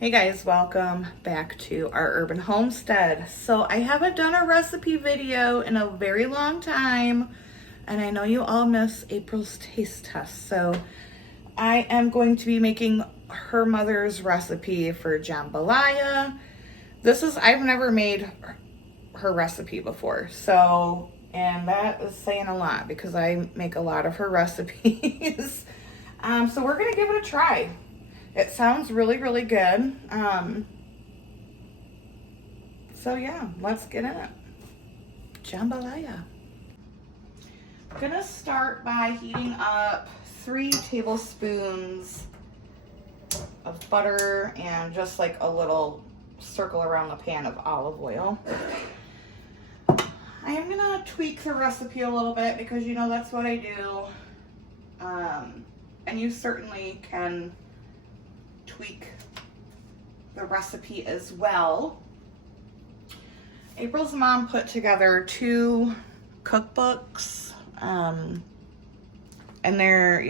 Hey guys, welcome back to our urban homestead. So I haven't done a recipe video in a very long time, and I know you all miss April's taste test. So I am going to be making her mother's recipe for jambalaya. I've never made her recipe before. And that is saying a lot because I make a lot of her recipes. So we're gonna give it a try. It sounds really, really good. So yeah, let's get in it. Jambalaya. I'm gonna start by heating up 3 tablespoons of butter and just like a little circle around the pan of olive oil. I am gonna tweak the recipe a little bit because you know that's what I do. And you certainly can tweak the recipe as well. April's mom put together 2 cookbooks, and they're,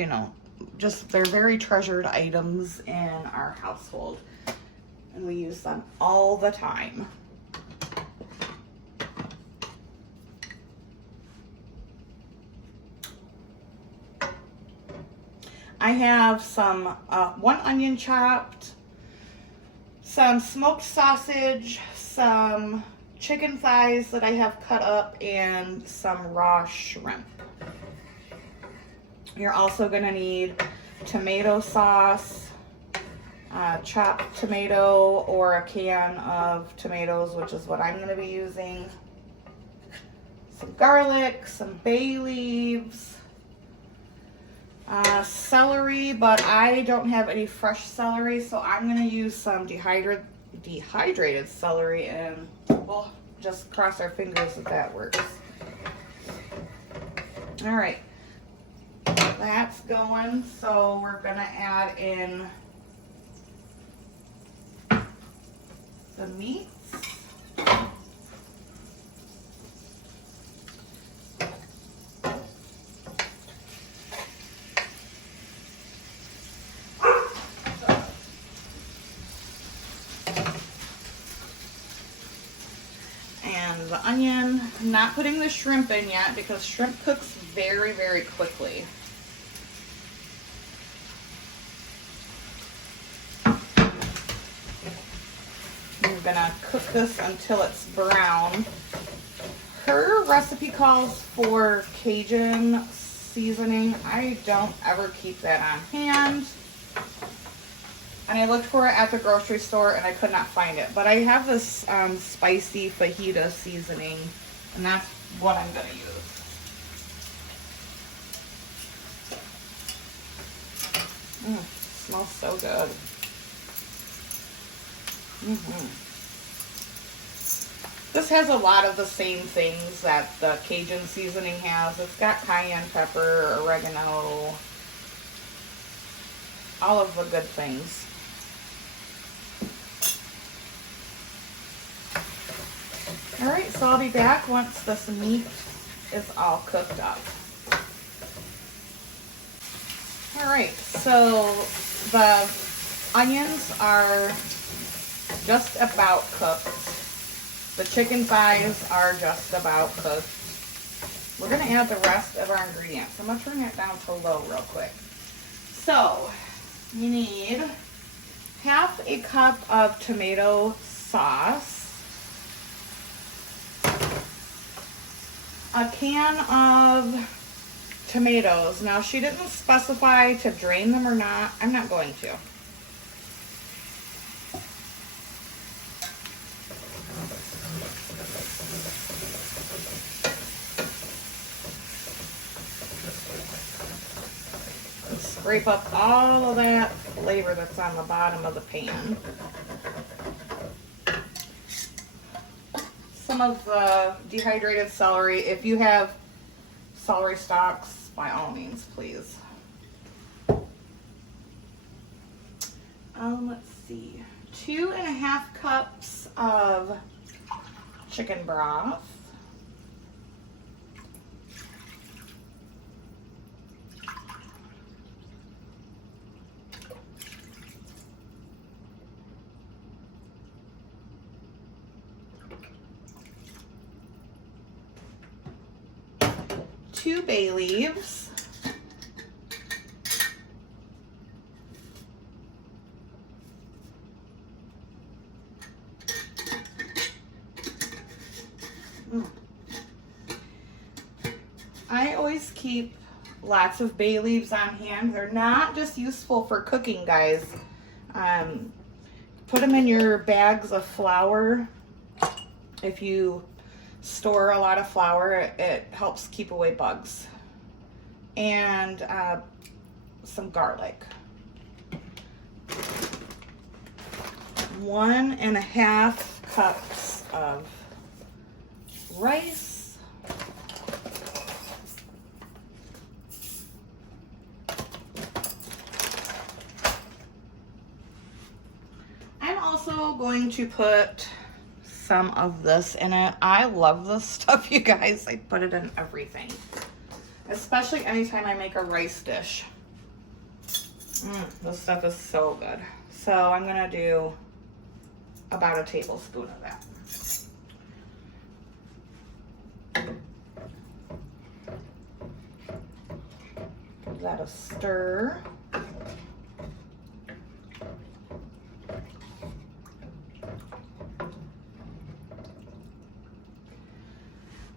they're very treasured items in our household, and we use them all the time. I have some 1 onion chopped, some smoked sausage, some chicken thighs that I have cut up, and some raw shrimp. You're also gonna need tomato sauce, chopped tomato or a can of tomatoes, which is what I'm gonna be using, some garlic, some bay leaves, celery, but I don't have any fresh celery, so I'm gonna use some dehydrated celery, and we'll just cross our fingers that works. All right, that's going, so we're gonna add in the meats. The onion. I'm not putting the shrimp in yet because shrimp cooks very, very quickly. We're gonna cook this until it's brown. Her recipe calls for Cajun seasoning. I don't ever keep that on hand. And I looked for it at the grocery store and I could not find it. But I have this spicy fajita seasoning, and that's what I'm going to use. Smells so good. This has a lot of the same things that the Cajun seasoning has. It's got cayenne pepper, oregano, all of the good things. All right, so I'll be back once this meat is all cooked up. All right, so the onions are just about cooked. The chicken thighs are just about cooked. We're gonna add the rest of our ingredients. I'm gonna turn it down to low real quick. So you need 1/2 cup of tomato sauce, a can of tomatoes. Now, she didn't specify to drain them or not. I'm not going to. And scrape up all of that flavor that's on the bottom of the pan. Some of the dehydrated celery. If you have celery stalks, by all means, please. Let's see. 2.5 cups of chicken broth. 2 bay leaves. I always keep lots of bay leaves on hand. They're not just useful for cooking, guys. Put them in your bags of flour. If you store a lot of flour, it helps keep away bugs. And some garlic. 1.5 cups of rice. I'm also going to put some of this in it. I love this stuff, you guys. I put it in everything, especially anytime I make a rice dish. This stuff is so good. So I'm gonna do about a tablespoon of that. Give that a stir.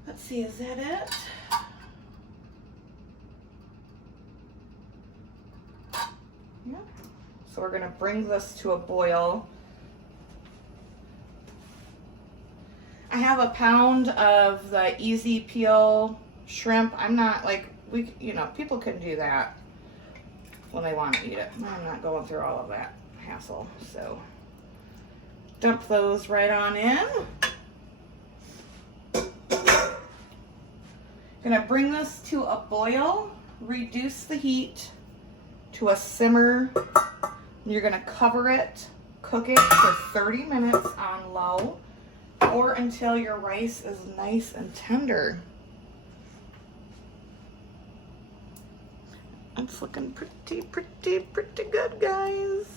Let's see, is that it? Yeah. So we're gonna bring this to a boil. I have a pound of the easy peel shrimp. I'm not like, people can do that when they want to eat it. I'm not going through all of that hassle. So dump those right on in. Gonna bring this to a boil, reduce the heat to a simmer. You're gonna cover it, cook it for 30 minutes on low, or until your rice is nice and tender. It's looking pretty good, guys.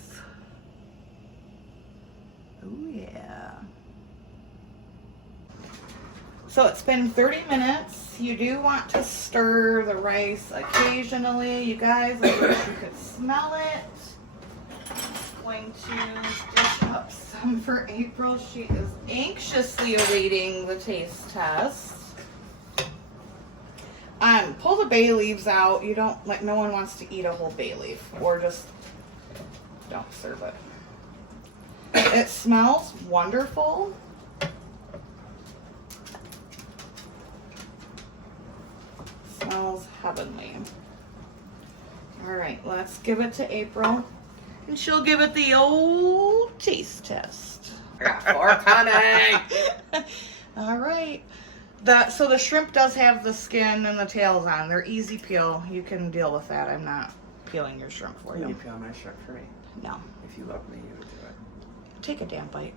Oh yeah. So it's been 30 minutes. You do want to stir the rice occasionally. You guys, I wish you could smell it. Going to dish up some for April. She is anxiously awaiting the taste test. Pull the bay leaves out. You don't, like, no one wants to eat a whole bay leaf, or just don't serve it. It smells wonderful. Smells heavenly. All right, let's give it to April, and she'll give it the old taste test. Fork, honey. All right. So the shrimp does have the skin and the tails on. They're easy peel. You can deal with that. I'm not peeling your shrimp for you. You peel my shrimp for me. No. If you love me, you would do it. Take a damn bite.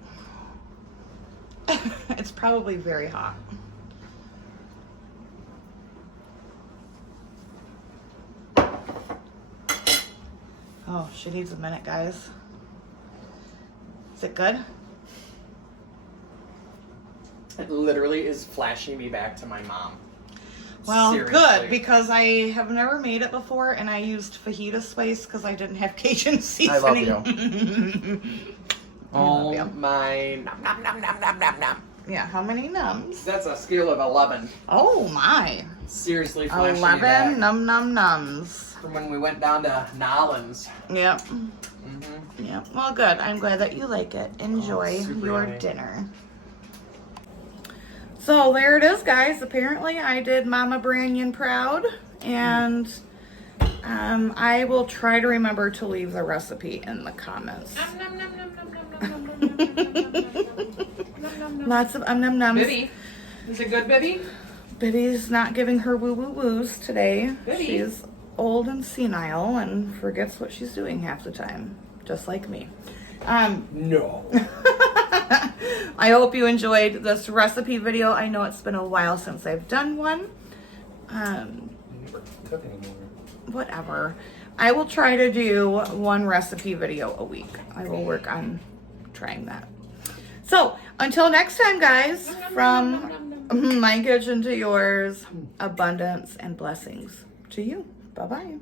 It's probably very hot. Oh, she needs a minute, guys. Is it good? It literally is flashing me back to my mom. Well, Seriously. good, because I have never made it before, and I used fajita spice because I didn't have Cajun seasoning. I love you. Oh my nom nom nom nom nom nom. Yeah, how many nums? That's a scale of 11. Oh my. Seriously flashing me 11 back. num num nums. From when we went down to Nolans. Yep. Mm-hmm. Yep. Well, good. I'm glad that you like it. Enjoy your yummy. dinner. So there it is, guys. Apparently I did Mama Branyan proud, and I will try to remember to leave the recipe in the comments. Lots of num nums. Bibby. Is it good, Bibby? Bibby's not giving her woo woo woos today. Bibby. She's old and senile and forgets what she's doing half the time, just like me. No. I hope you enjoyed this recipe video. I know it's been a while since I've done one. You never cook anymore. Whatever. I will try to do one recipe video a week. I will work on trying that. So Until next time, guys, from my kitchen to yours, abundance and blessings to you. Bye-bye.